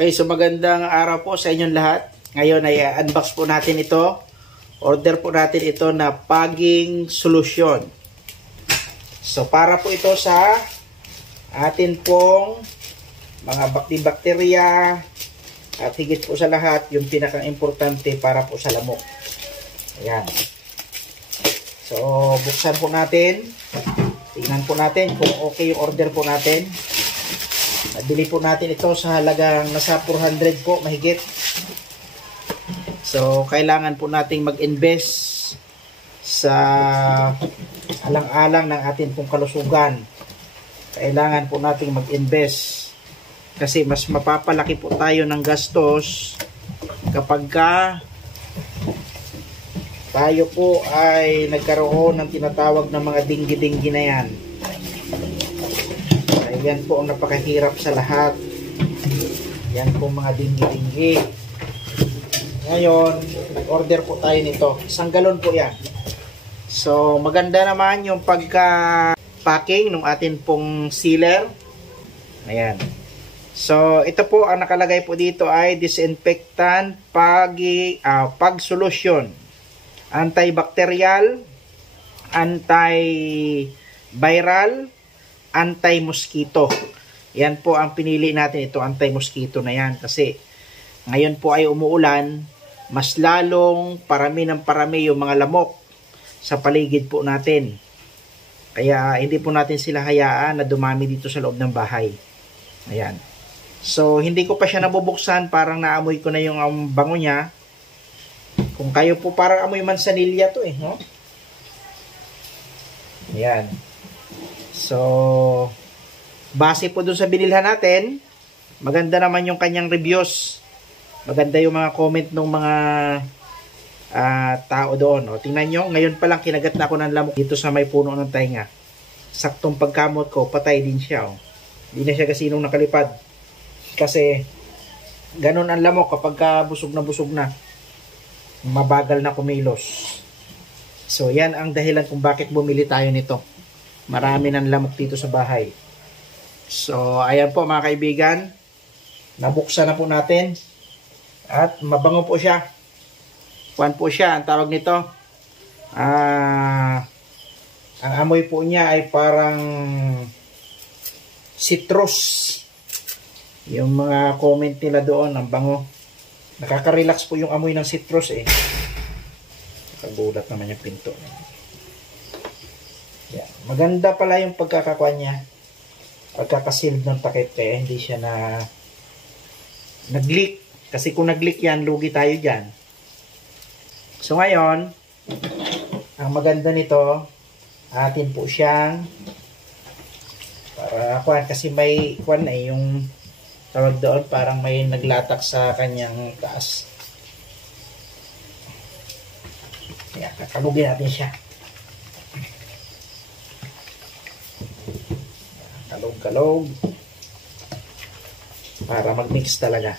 Okay, so magandang araw po sa inyong lahat. Ngayon ay unbox po natin ito. Order po natin ito na Paging Solution. So para po ito sa atin pong mga bakterya at higit po sa lahat yung pinaka-importante para po sa lamok. Ayan. So buksan po natin. Tingnan po natin kung okay yung order po natin. Nabili po natin ito sa halagang nasa 400 po, mahigit. So, kailangan po nating mag-invest sa alang-alang ng ating pong kalusugan. Kailangan po nating mag-invest kasi mas mapapalaki po tayo ng gastos kapag tayo po ay nagkaroon ng tinatawag na mga dinggi-dinggi na yan. Yan po ang napakahirap sa lahat. Yan po mga dinggi-dinggi. Ngayon, nag-order po tayo nito. 1 galon po yan. So, maganda naman yung pagka-packing ng atin pong sealer. Ayan. So, ito po ang nakalagay po dito ay disinfectant Pag Solution. Antibacterial, antiviral, anti-mosquito. Yan po ang pinili natin, ito anti-mosquito na yan kasi ngayon po ay umuulan, mas lalong parami ng parami yung mga lamok sa paligid po natin. Kaya hindi po natin sila hayaan na dumami dito sa loob ng bahay. Ayan. So hindi ko pa siya nabubuksan, parang naamoy ko na yung bango niya. Kung kayo po parang amoy mansanilya to no? Ayan. So, base po dun sa binilhan natin, maganda naman yung kanyang reviews. Maganda yung mga comment ng mga tao doon. O, tingnan nyo, ngayon pa lang kinagat na ako ng lamok dito sa may puno ng tainga. Saktong pagkamot ko, patay din siya. O. Hindi na siya kasinong nakalipad. Kasi, ganun ang lamok kapag busog na. Mabagal na kumilos. So, yan ang dahilan kung bakit bumili tayo nito. Marami ng lamok dito sa bahay. So, ayan po mga kaibigan. Nabuksan na po natin. At mabango po siya. Kuwan po siya. Ang tawag nito. Ang amoy po niya ay parang citrus. Yung mga comment nila doon. Ang bango. Nakaka-relax po yung amoy ng citrus eh. Nakagulat naman yung pinto. Yeah. Maganda pala yung pagkakakuha niya. Pagkakasilid ng takip kaya hindi siya nag-leak. Kasi kung nag-leak yan, lugi tayo dyan. So ngayon, ang maganda nito, atin po siyang para kuha kasi may kuha na yung tawag doon, parang may naglatak sa kanyang taas. Kaya kakalugin natin siya. Kalog para mag-mix talaga.